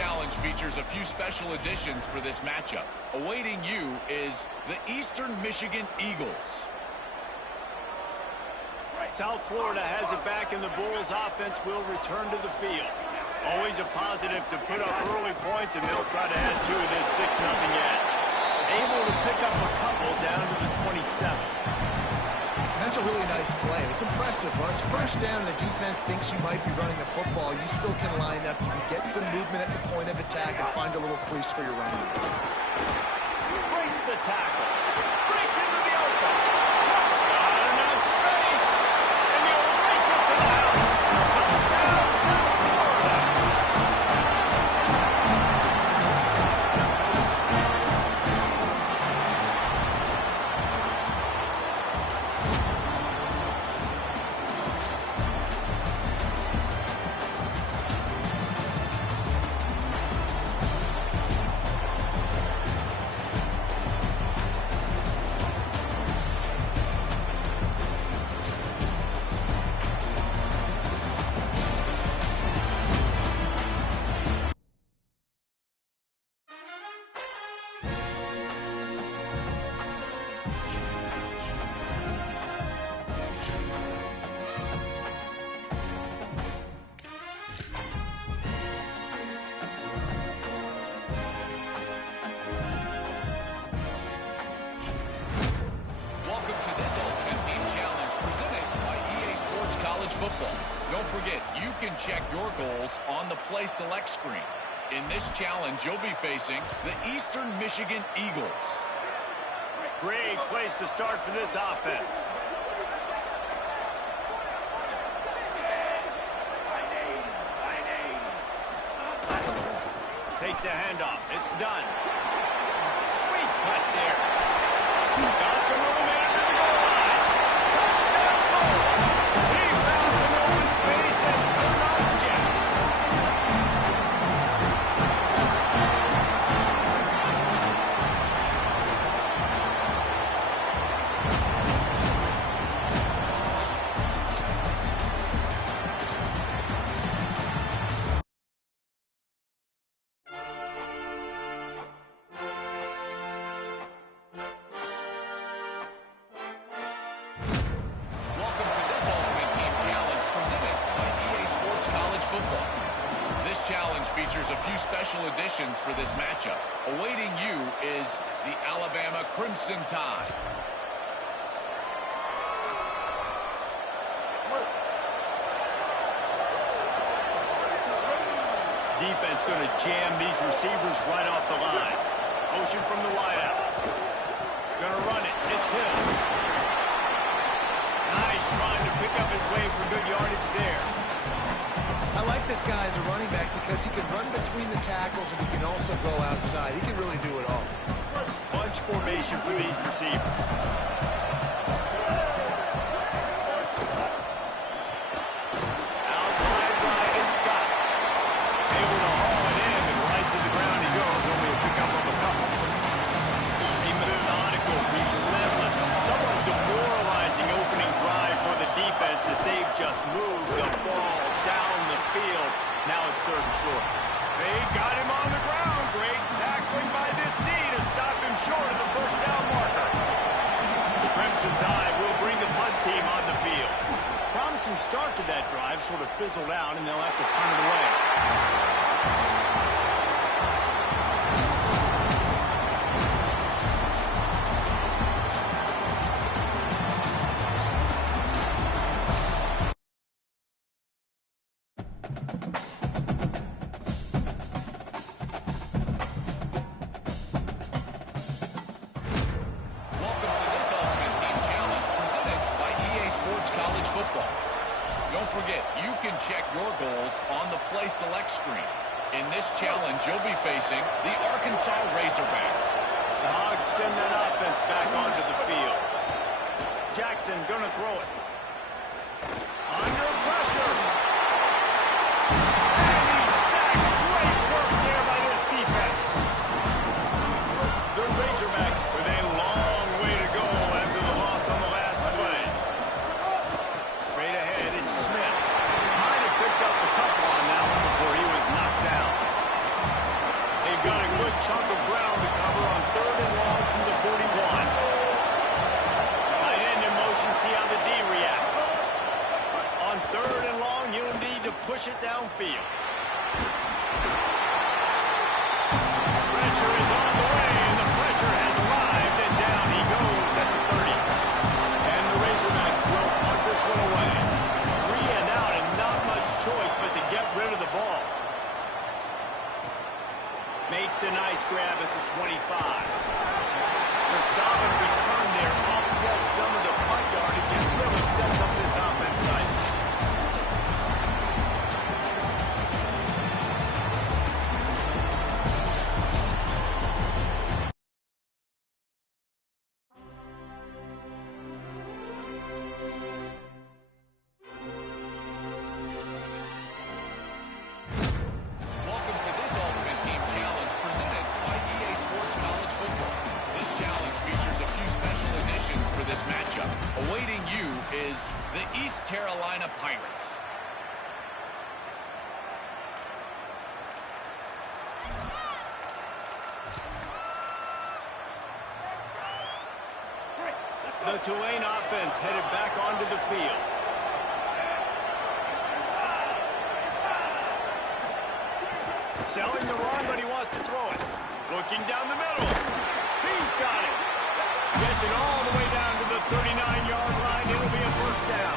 challenge features a few special additions for this matchup. Awaiting you is the Eastern Michigan Eagles. South Florida has it back, and the Bulls offense will return to the field. Always a positive to put up early points, and they'll try to add to this 6-0 edge. Able to pick up a couple down to the 27. That's a really nice play. It's impressive. When it's first down and the defense thinks you might be running the football, you still can line up. You can get some movement at the point of attack and find a little crease for your running. Breaks the tackle. Breaks into the open. Not enough space. And they'll race it to the house. Touchdown, South Florida. Don't forget, you can check your goals on the play select screen. In this challenge, you'll be facing the Eastern Michigan Eagles. Great place to start for this offense. Takes a handoff. It's done. Sweet cut there. Got some room after the goal line. Touchdown, Bulls. He found some open space and turned on the Jets. Features a few special additions for this matchup. Awaiting you is the Alabama Crimson Tide. Defense going to jam these receivers right off the line. Motion from the wideout. Going to run it. It's Hill. Nice run to pick up his way for good yardage there. I like this guy as a running back because he can run between the tackles and he can also go outside. He can really do it all. Bunch formation for these receivers. Out wide, and Scott. Able to haul it in, and right to the ground he goes. Only a pickup of a couple. A methodical, relentless, somewhat demoralizing opening drive for the defense as they've just moved the ball down the field. Now it's third and short. They got him on the ground. Great tackling by this D to stop him short of the first down marker. The Crimson Tide will bring the punt team on the field. Promising start to that drive, sort of fizzled out, and they'll have to punt it away. Select screen. In this challenge, you'll be facing the Arkansas Razorbacks. The Hogs send that offense back onto the field. Jackson gonna throw it. Under pressure. And he's sacked. Great work there by this defense. The Razorbacks with a long way to go after the loss on the last play. Straight ahead, it's Smith. Might have picked up a couple on that one before he was knocked down. chunk of ground to cover on 3rd and long from the 41. Tight end in motion, see how the D reacts. On 3rd and long, he'll need to push it downfield. Pressure is on the way, and the pressure has arrived, and down he goes at the 30. And the Razorbacks will punt this one away. 3 and out, and not much choice but to get rid of the ball. Makes a nice grab at the 25. The solid return there offsets some of the punt yardage and really sets up this offense nicely. Awaiting you is the East Carolina Pirates. The Tulane offense headed back onto the field. Selling the run, but he wants to throw it. Looking down the middle. He's got it. Gets it all the way down to the 39-yard line. It'll be a first down.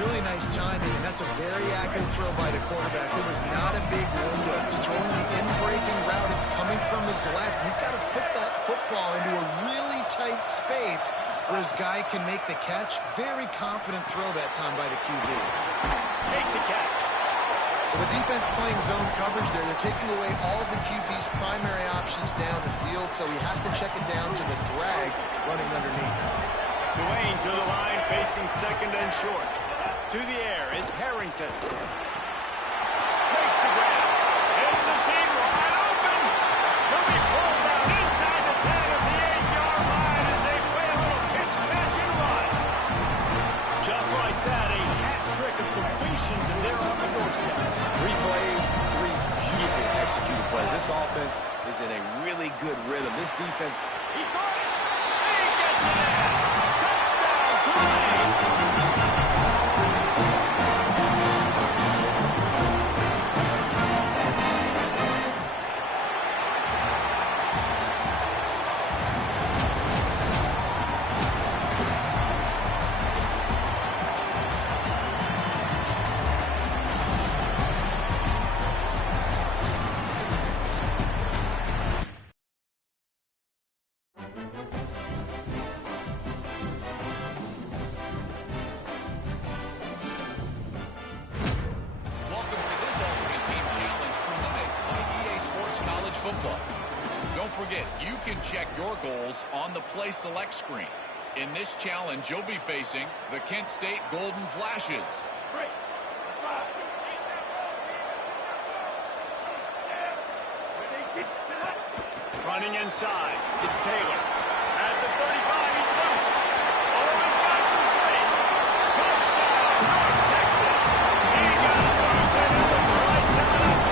Really nice timing, and that's a very accurate throw by the quarterback. It was not a big window. He's throwing the in-breaking route. It's coming from his left. He's got to fit that football into a really tight space where his guy can make the catch. Very confident throw that time by the QB. Makes a catch. Well, the defense playing zone coverage there. They're taking away all of the QB's primary options down the field, so he has to check it down to the drag running underneath. Tulane to the line, facing 2nd and short. To the air, it's Harrington. Makes the grab. It's a seam wide open. He'll be pulled down inside the 10 of the 8-yard line as they play a little pitch, catch, and run. Just like that, a hat trick of completions, and they're on the doorstep. 3 plays, 3 beautifully executed plays. This offense is in a really good rhythm. This defense. He caught it. He gets it in. Touchdown, Tulane. Don't forget, you can check your goals on the Play Select screen. In this challenge, you'll be facing the Kent State Golden Flashes. Running inside, it's Taylor. At the 35, he's loose. Oh, he's got some space. Touchdown, North Texas. He got loose, and it was right to the ground.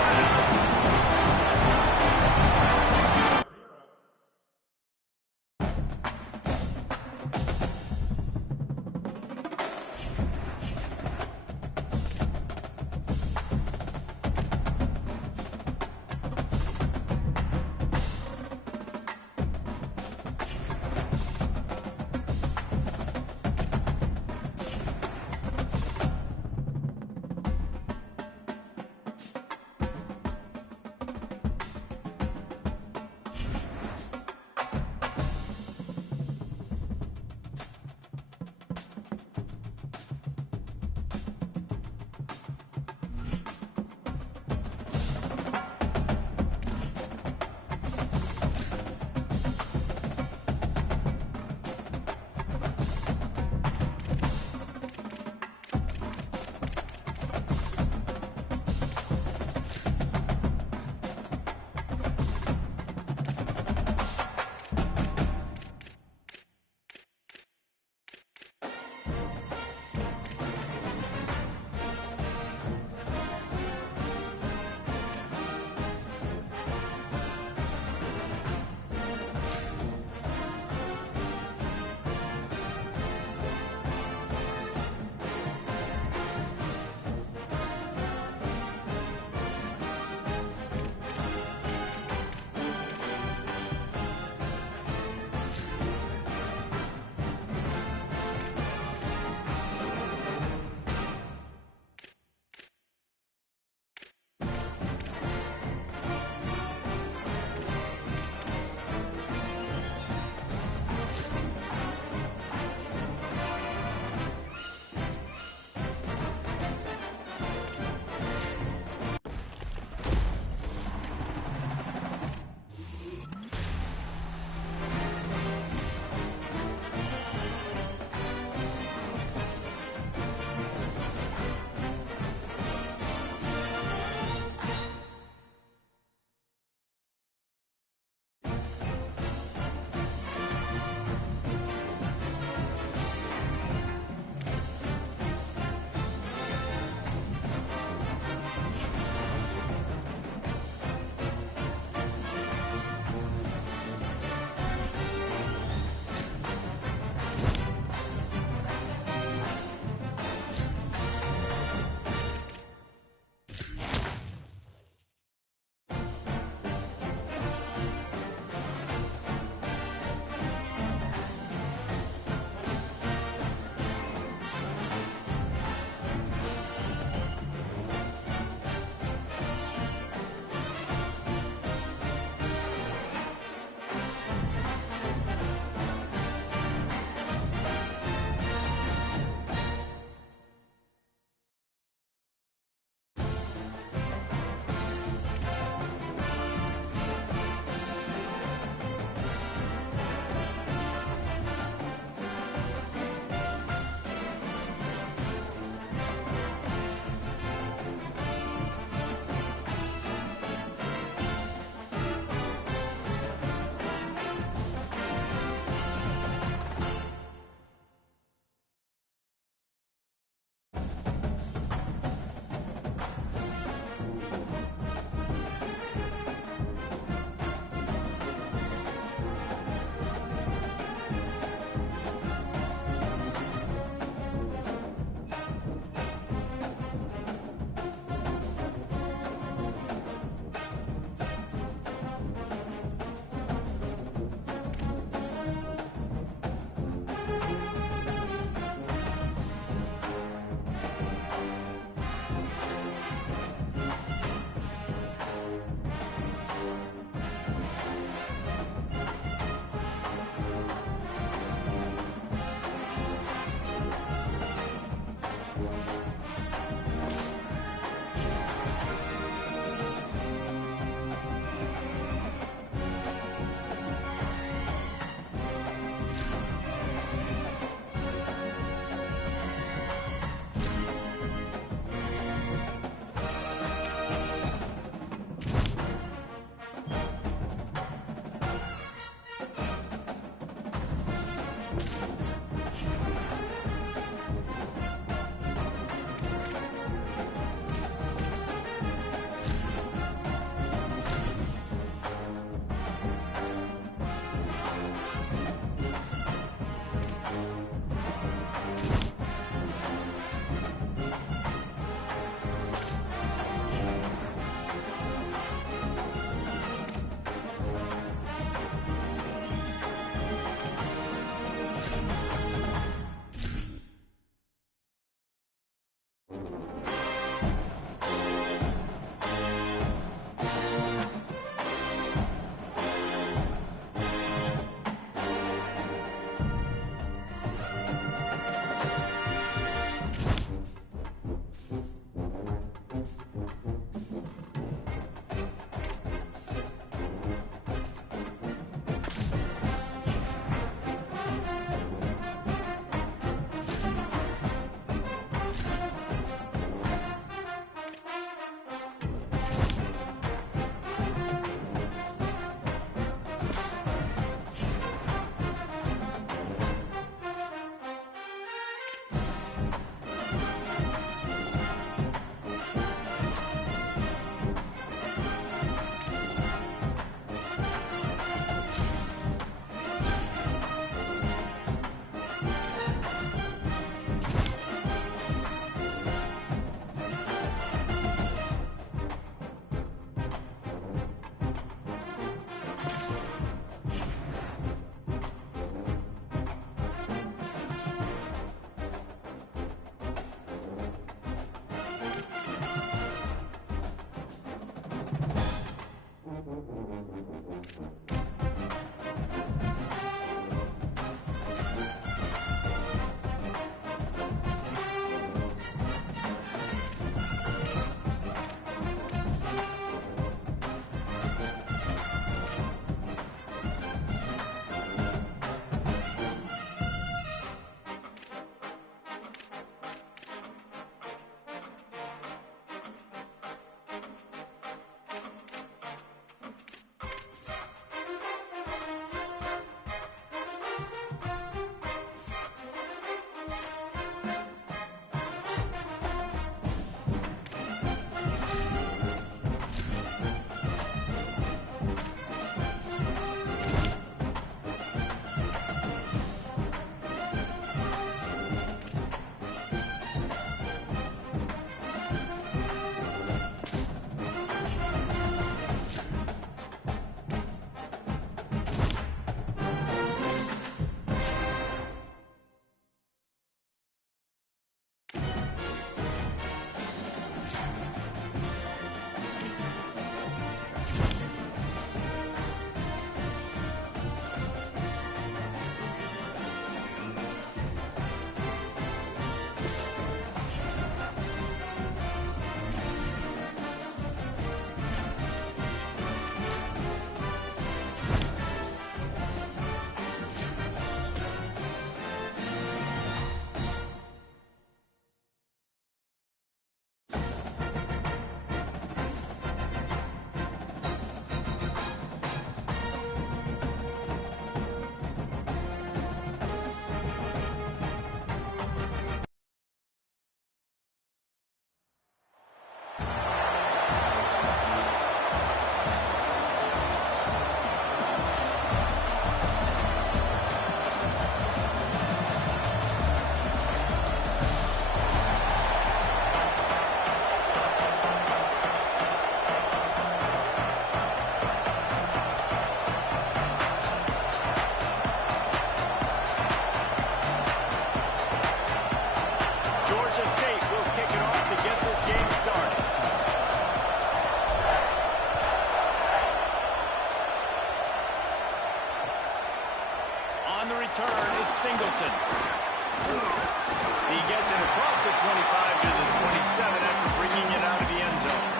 Singleton. He gets it across the 25 to the 27 after bringing it out of the end zone.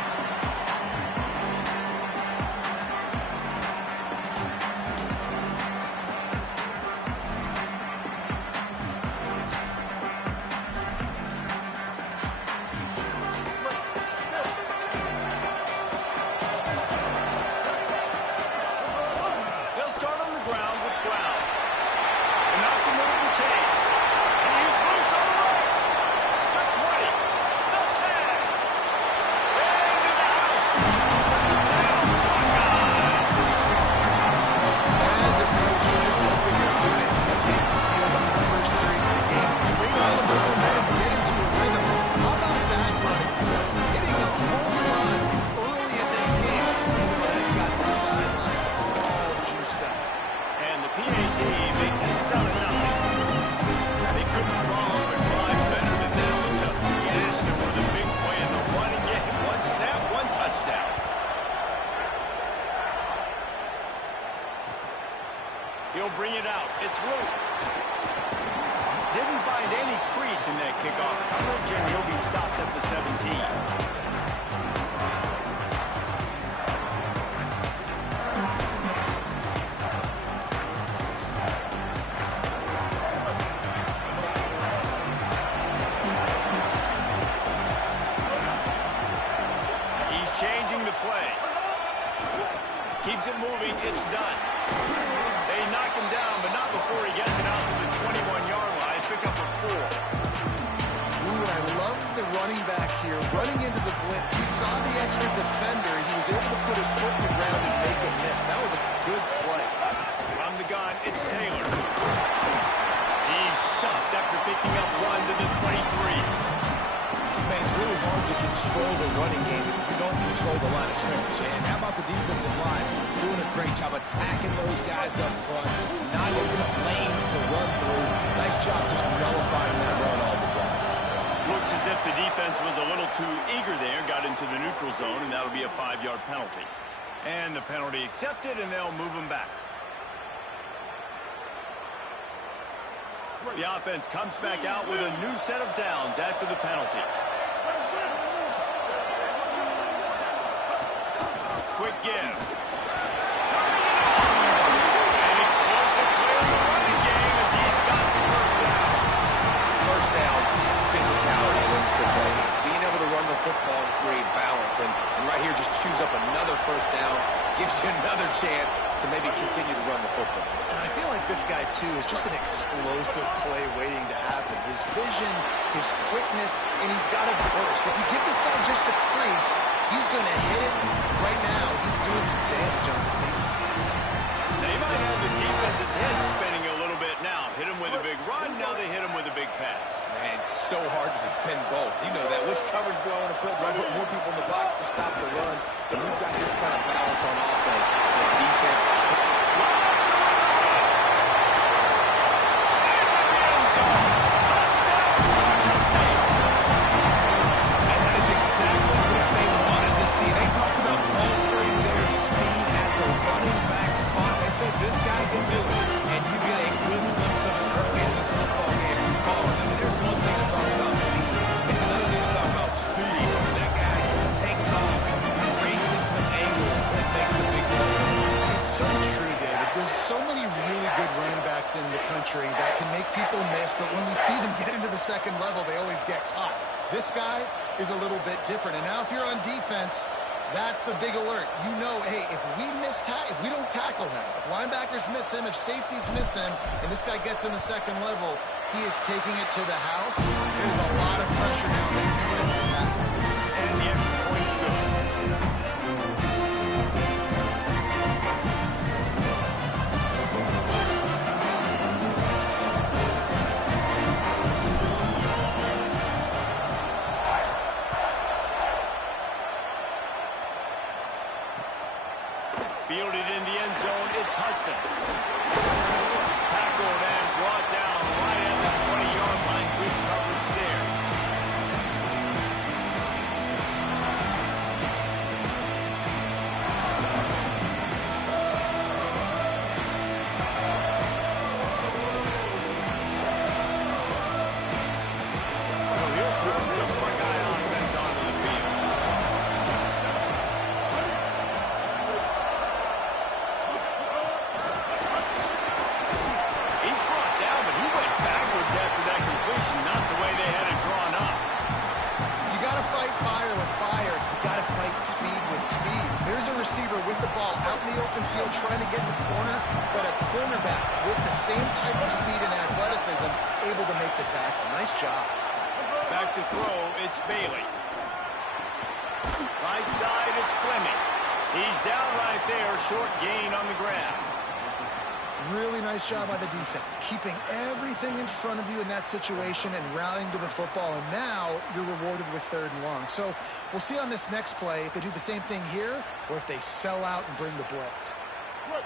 He'll bring it out. It's Root. Didn't find any crease in that kickoff coverage, and he'll be stopped at the 17. Keeps it moving. It's done. They knock him down, but not before he gets it out to the 21-yard line. Pick up a 4. Ooh, I love the running back here. Running into the blitz. He saw the extra defender. He was able to put his foot in the ground and make a miss. That was a good play. From the gun, it's Taylor. He's stuffed after picking up 1 to the 23. Man, it's really hard to control the running game if you don't control the line of scrimmage. And how about the defensive line? Doing a great job attacking those guys up front, not opening up lanes to run through. Nice job just nullifying that run altogether. Looks as if the defense was a little too eager there, got into the neutral zone, and that'll be a 5-yard penalty. And the penalty accepted, and they'll move him back. The offense comes back out with a new set of downs after the penalty. Quick give. Turning it on. An explosive play in the running game as he's got the first down. First down, physicality wins football games. Being able to run the football and create balance. And right here, just choose up another first down. Gives you another chance to maybe continue to run the football. And I feel like this guy, too, is just an explosive play waiting to happen. His vision, his quickness, and he's got a burst. If you give this guy just a crease, he's going to hit it. Right now, he's doing some damage on this defense. They might have the defense's head spinning a little bit now. Hit him with a big run, now they hit him with a big pass. Man, it's so hard to defend both. You know that. Which coverage do I want to put? Do I put more people in the box to stop the run? But we've got this kind of balance on offense. The defense and that is exactly what they wanted to see. They talked about bolstering their speed at the running back spot. They said this guy can do it. And you get a good glimpse of it early in this football game. Oh, I mean, there's one thing to talk about speed. There's another thing to talk about speed. That guy takes off, erases some angles, and makes the big play. It's so true, David. There's so many really good running backs in the country that can make people miss, but when we see them get into the second level, they always get caught. This guy is a little bit different. And now if you're on defense, that's a big alert. You know, hey, if we don't tackle him, if linebackers miss him, if safeties miss him, and this guy gets in the second level, he is taking it to the house. There's a lot of pressure now on this defensive tackle. And the extra point is good. Fielded in the end zone, it's Hudson. Tackled and brought down right at the 20-yard line. Good coverage there. speed. There's a receiver with the ball out in the open field trying to get the corner, but a cornerback with the same type of speed and athleticism able to make the tackle. Nice job. Back to throw, it's Bailey. Right side, it's Fleming. He's down right there, short gain on the grab. Really nice job by the defense, keeping everything in front of you in that situation and rallying to the football, and now you're rewarded with 3rd and long. So we'll see on this next play if they do the same thing here or if they sell out and bring the blitz.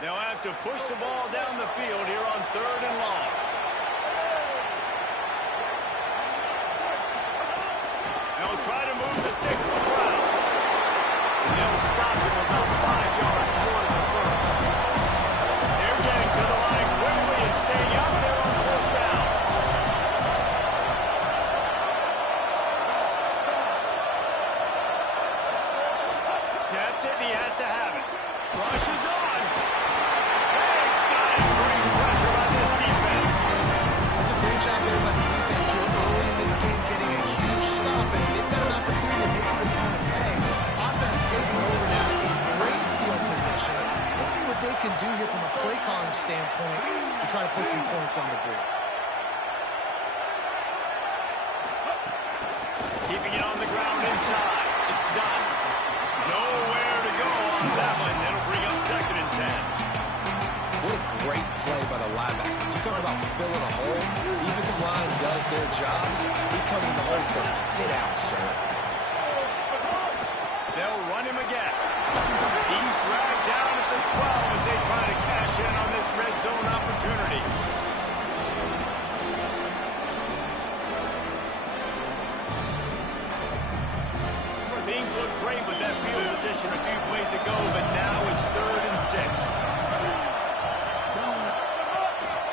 They'll have to push the ball down the field here on 3rd and long. They'll try to move the stick to the ground. And they'll stop him about 5 yards short of the first. They're getting to the line quickly and staying out there on 4th down. Snaps it, and he has to have it. Rushes on. They've got to bring pressure on this defense. That's a great job there by the defense here early in this game, getting a huge stop, and they've got an opportunity to make the opponent pay. Offense taking over now in great field position. Let's see what they can do here from a play calling standpoint to try to put some points on the board. Keeping it on the ground inside. It's done. Nowhere to go on that one. It'll bring up 2nd and 10. What a great play by the linebacker. You talk about filling a hole. Defensive line does their jobs. He comes in the hole and says, sit out, sir. They'll run him again. He's dragged down at the 12 as they try to cash in on this red zone opportunity. Things look great with that field position a few plays ago, but now it's 3rd and 6.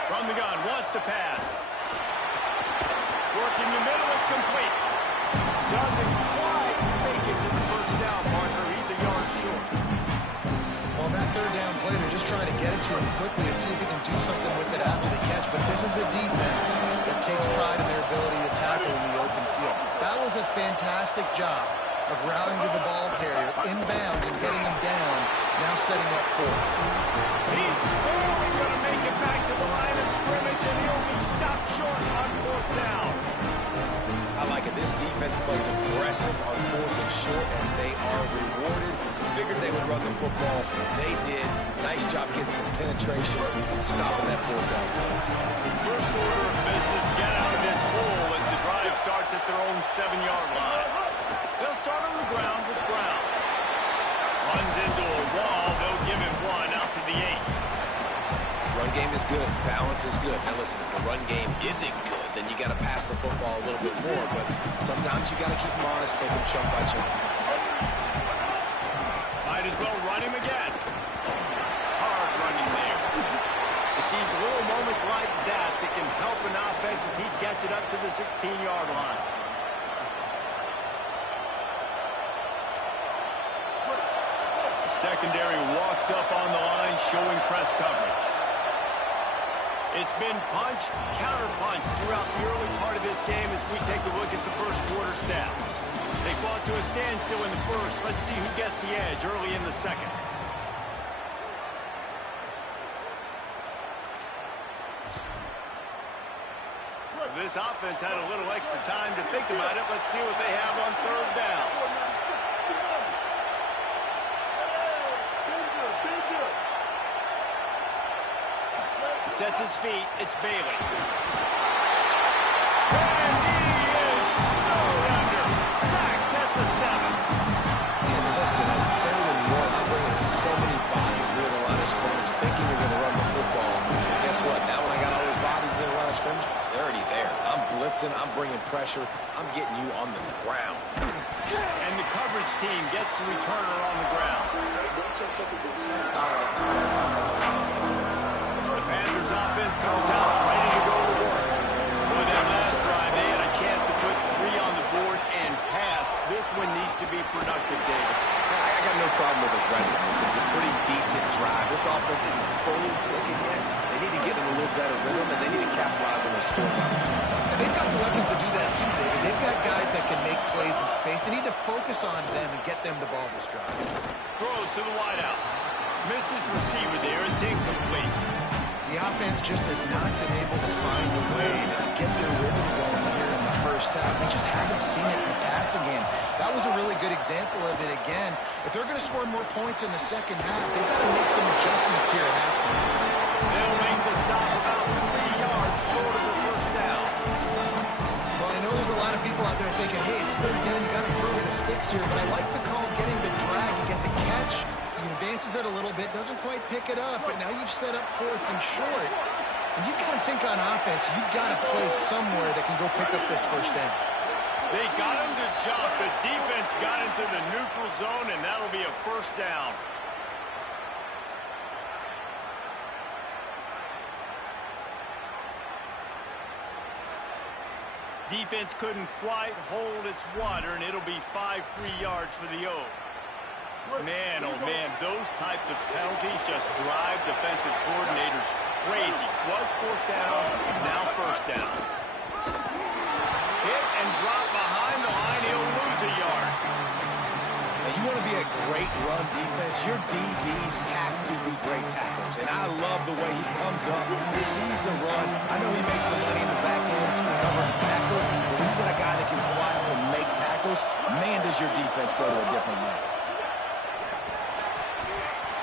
From the gun, wants to pass. Working the middle, it's complete. Doesn't quite make it to the 1st down marker. He's a yard short. Well, that 3rd down play, they're just trying to get it to him quickly to see if he can do something with it after the catch. But this is a defense that takes pride in their ability to tackle in the open field. That was a fantastic job of routing to the ball carrier, inbound, and getting him down, now setting up 4th. He's barely going to make it back to the line of scrimmage, and he'll be stopped short on 4th down. I like it. This defense plays aggressive on 4th and short, and they are rewarded. Figured they would run the football. They did. Nice job getting some penetration and stopping that 4th down. First order of business, get out of this hole as the drive starts at their own 7-yard line. They'll start on the ground with Brown. Runs into a wall. They'll give him 1 out to the 8. Run game is good. Balance is good. Now listen, if the run game isn't good, then you got to pass the football a little bit more. But sometimes you got to keep them honest, take them chunk by chunk. Might as well run him again. Hard running there. It's these little moments like that that can help an offense as he gets it up to the 16-yard line. Secondary walks up on the line, showing press coverage. It's been punch, counter-punch throughout the early part of this game as we take a look at the first quarter stats. They fought to a standstill in the first. Let's see who gets the edge early in the second. This offense had a little extra time to think about it. Let's see what they have on 3rd down. Sets his feet. It's Bailey. And he is snowed under. Sacked at the 7. And listen, on 3rd and 1, I'm bringing so many bodies near the line of scrimmage thinking you're going to run the football. And guess what? Now when I got all those bodies near the line of scrimmage, they're already there. I'm blitzing. I'm bringing pressure. I'm getting you on the ground. And the coverage team gets the returner on the ground. Panthers offense comes out ready to go to work. Boy, that last drive, they had a chance to put 3 on the board and passed. This one needs to be productive, David. I got no problem with aggressiveness. It was a pretty decent drive. This offense isn't fully clicking yet. They need to get in a little better rhythm, and they need to capitalize on those scoring opportunities. And they've got the weapons to do that too, David. They've got guys that can make plays in space. They need to focus on them and get them the ball this drive. Throws to the wideout. Missed his receiver there. It's incomplete. The offense just has not been able to find a way to get their rhythm going here in the first half. We just haven't seen it in the passing game. That was a really good example of it again. If they're going to score more points in the second half, they've got to make some adjustments here at halftime. They'll make the stop about 3 yards short of the first down. Well, I know there's a lot of people out there thinking, hey, it's third down, you got to throw to the sticks here, but I like the call getting the drag, you get the catch. He advances it a little bit, doesn't quite pick it up, but now you've set up fourth and short. And you've got to think on offense, you've got to play somewhere that can go pick up this first down. They got him to jump. The defense got into the neutral zone, and that'll be a first down. Defense couldn't quite hold its water, and it'll be 5 free yards for the O. Man, oh man, those types of penalties just drive defensive coordinators crazy. Was fourth down, now first down. Hit and drop behind the line, he'll lose a yard. Now, you want to be a great run defense, your DBs have to be great tacklers. And I love the way he comes up, sees the run. I know he makes the money in the back end covering passes, but when you got a guy that can fly up and make tackles, man, does your defense go to a different level.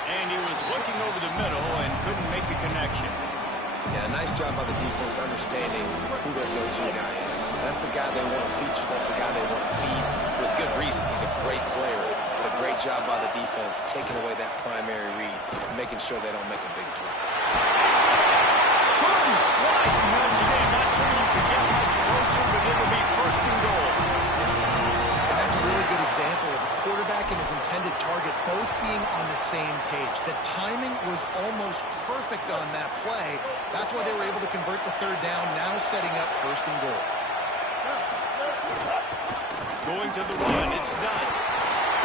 And he was looking over the middle and couldn't make the connection. Yeah, nice job by the defense understanding who their go-to guy is. That's the guy they want to feature. That's the guy they want to feed with good reason. He's a great player, but a great job by the defense taking away that primary read, making sure they don't make a big play. Couldn't quite nudge it in. Not sure you could get much closer, but it'll be first and goal. And that's a really good example of a quarterback and his intended target both being on the same page. The timing was almost perfect on that play. That's why they were able to convert the third down, now setting up first and goal. Going to the run. It's done.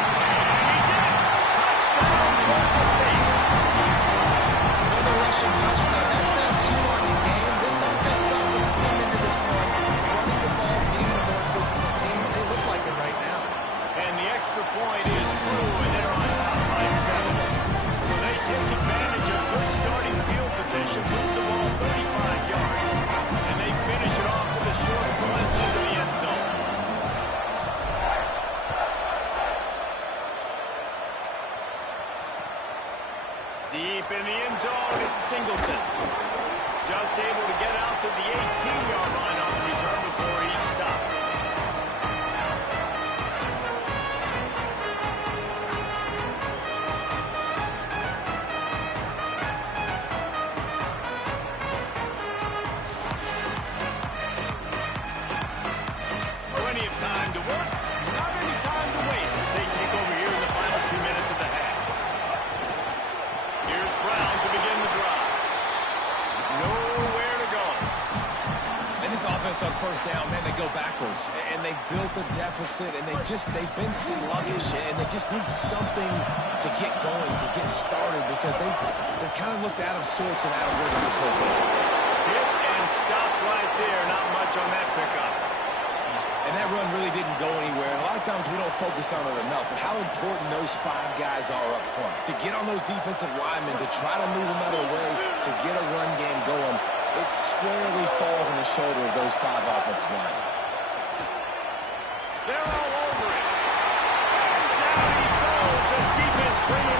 He's in. Touchdown, Georgia State. Another rushing touchdown. That's now 2 on the game. This offense thought they could come into this one running the ball, being the more physical team. They look like it right now. And the extra point is true, and they're on top by 7. So they take advantage of good starting field position, move the ball 35 yards, and they finish it off with a short plunge into the end zone. Deep in the end zone, it's Singleton. Just able to get out to the 18-yard line on the return before he's stopped. Plenty of time to work, not any time to waste as they take over here in the final 2 minutes of the half. Here's Brown to begin the drive. Nowhere to go. And this offense on first down, man, they go backwards. And they built a deficit, and they've been sluggish, and they just need something to get going, to get started, because they've kind of looked out of sorts and out of rhythm this whole game. Hit and stop right there. Not much on that pickup. And that run really didn't go anywhere. And a lot of times we don't focus on it enough, but how important those 5 guys are up front. To get on those defensive linemen, to try to move them out of the way, to get a run game going, it squarely falls on the shoulder of those 5 offensive linemen. They're all over it. And down he goes. The defense bringing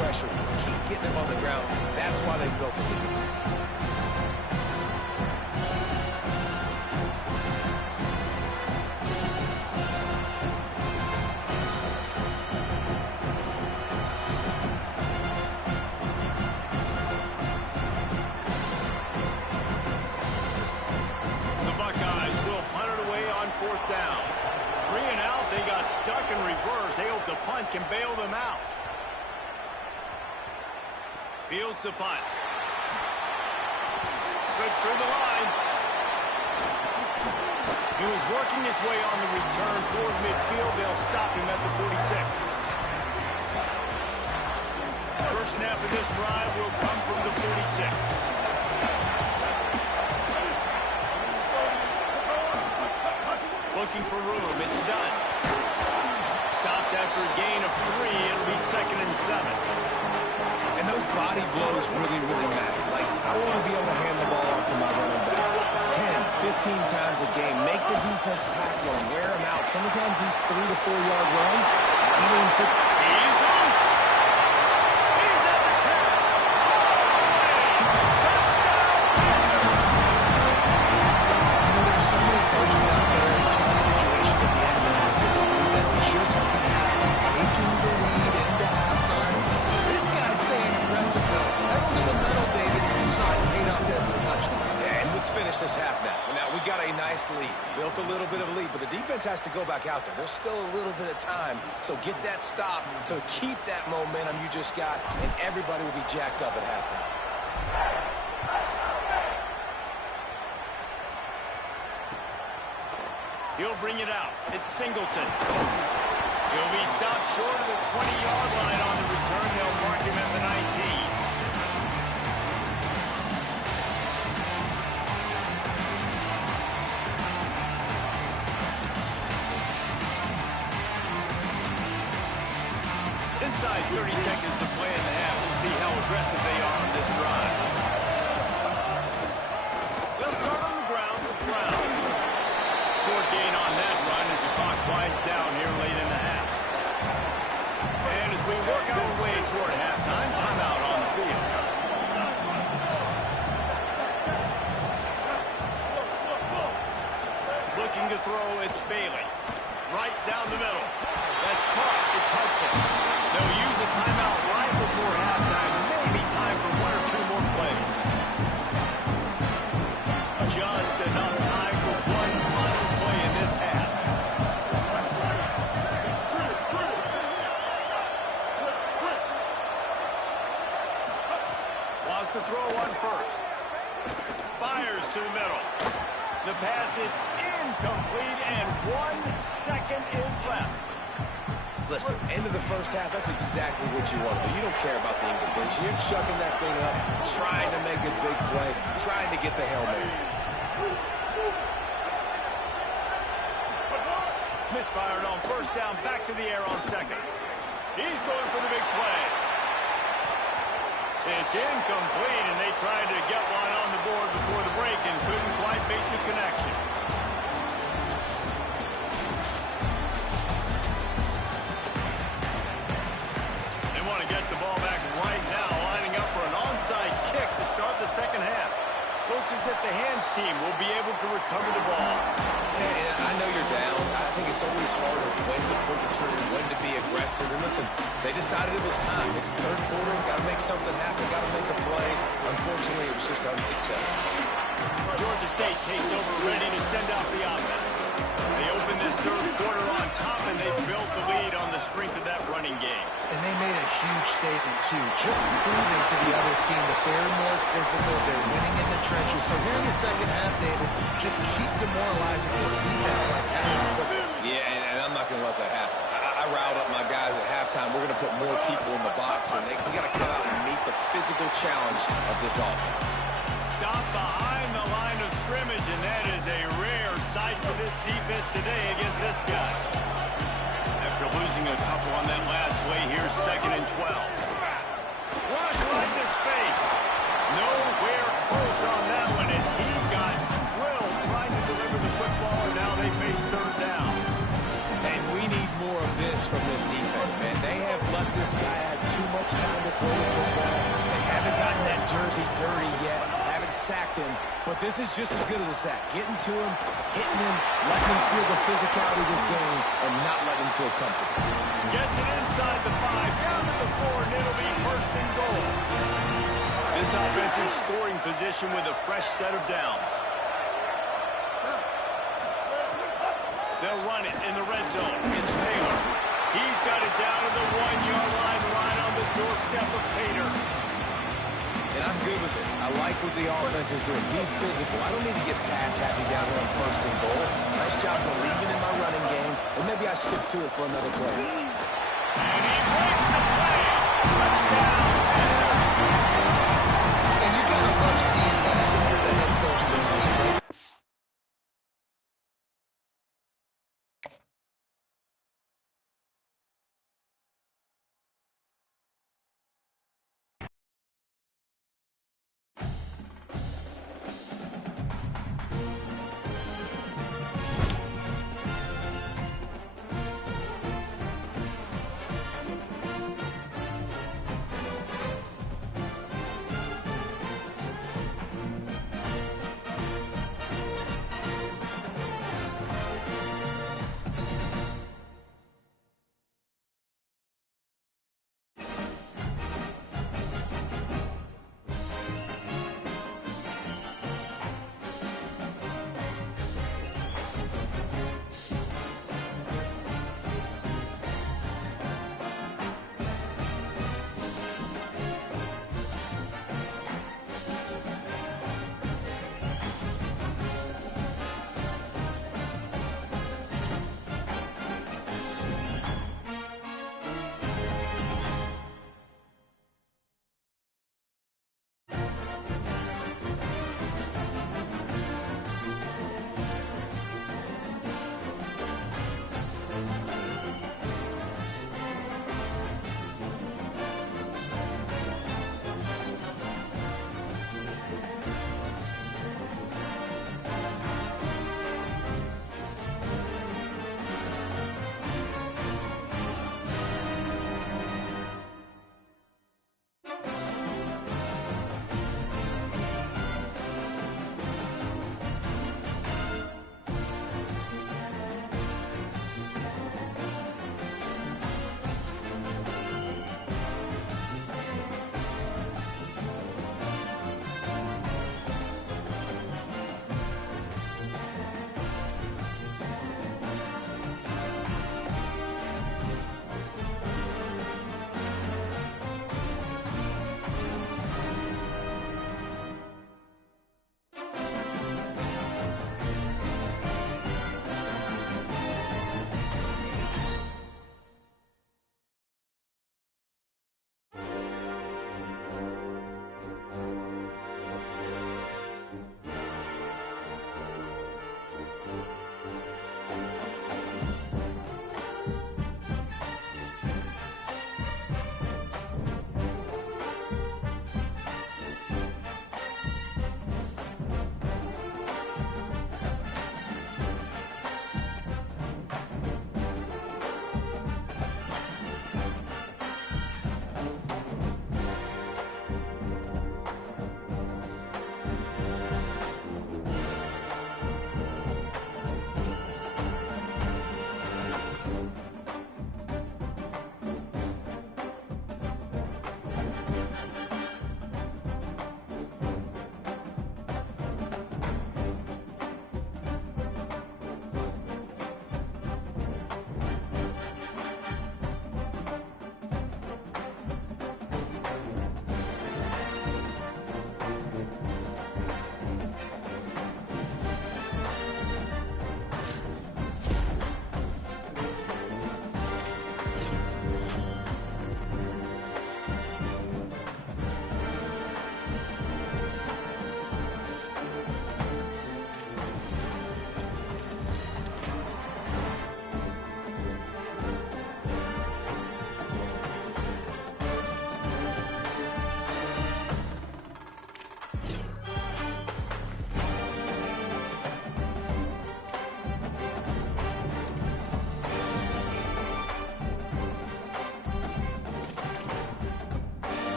pressure, keep getting them on the ground. That's why they built the lead. Fourth down. 3 and out. They got stuck in reverse. They hope the punt can bail them out. Fields the punt. Slips through the line. He was working his way on the return toward midfield. They'll stop him at the 46. First snap of this drive will come from the 46. Looking for room. It's done. Stopped after a gain of 3. It'll be 2nd and 7. And those body blows really, really matter. Like, I want to be able to hand the ball off to my running back 10, 15 times a game. Make the defense tackle him, wear him out. Sometimes these 3 to 4 yard runs, leading for... He's loose. He's at the 10. Touchdown. There's so many coaches out there in too many situations at the end of the league that just be happy taking the lead into halftime. This guy's staying aggressive, though. Pedal to the metal, David, and you saw it paid off there for the touchdown. Yeah, and let's finish this half now. Now, we got a nice lead. Built a little bit of a lead, but the defense has to go back out there. There's still a little bit of time, so get that stop to keep that momentum you just got, and everybody will be jacked up at halftime. He'll bring it out. It's Singleton. He'll be stopped short of the 20-yard line on the return. They'll mark him at the 19. Inside 30 seconds to play in the half. We'll see how aggressive they are on this drive. They'll start on the ground with Brown. Short gain on that run as the clock winds down here late in the half. And as we work our way toward halftime, timeout on the field. Looking to throw, it's Bailey. Right down the middle. That's caught. It's Hudson. They'll use a timeout right before halftime. Maybe time for 1 or 2 more plays. Just enough time for one final play in this half. Wants to throw one first. Fires to the middle. The pass is incomplete, and 1 second is left. Listen, end of the first half, that's exactly what you want to do. You don't care about the incompletion. You're chucking that thing up, trying to make a big play, trying to get the Hail Mary. Misfired on first down, back to the air on second. He's going for the big play. It's incomplete, and they tried to get one on the board before the break and couldn't quite make the connection. They want to get the ball back right now, lining up for an onside kick to start the second half. Looks as if the hands team will be able to recover the ball. And I know you're down. I think it's always harder when to pull the trigger, when to be aggressive. And listen, they decided it was time. It's the third quarter. Got to make something happen. Got to make a play. Unfortunately, it was just unsuccessful. Georgia State takes over, ready to send out the offense. They open this third quarter on top, and they built the lead on the strength of that running game. And they made a huge statement, too, just proving to the other team that they're more physical, they're winning in the trenches. So here in the second half, David, just keep demoralizing this defense by passing football. Yeah, and I'm not going to let that happen. I riled up my guys at halftime. We're going to put more people in the box, and we got to come out and meet the physical challenge of this offense. Stop behind the line of scrimmage, and that is a rare sight for this defense today against this guy. After losing a couple on that last play, here's 2nd and 12. Rush right in his face. Nowhere close on that one as he got drilled trying to deliver the football, and now they face third down. And we need more of this from this defense, man. They have let this guy have too much much time to throw the football. They haven't gotten that jersey dirty yet, haven't sacked him, but this is just as good as a sack. Getting to him, hitting him, letting him feel the physicality of this game, and not letting him feel comfortable. Gets it inside the 5, down to the 4, and it'll be first and goal. This offensive scoring position with a fresh set of downs. They'll run it in the red zone. It's Taylor. He's got it down to the 1-yard line, right on the doorstep of Pater. And I'm good with it. I like what the offense is doing. Be physical. I don't need to get pass happy down here on first and goal. Nice job believing in my running game, and maybe I stick to it for another play. And he breaks the play. Touchdown,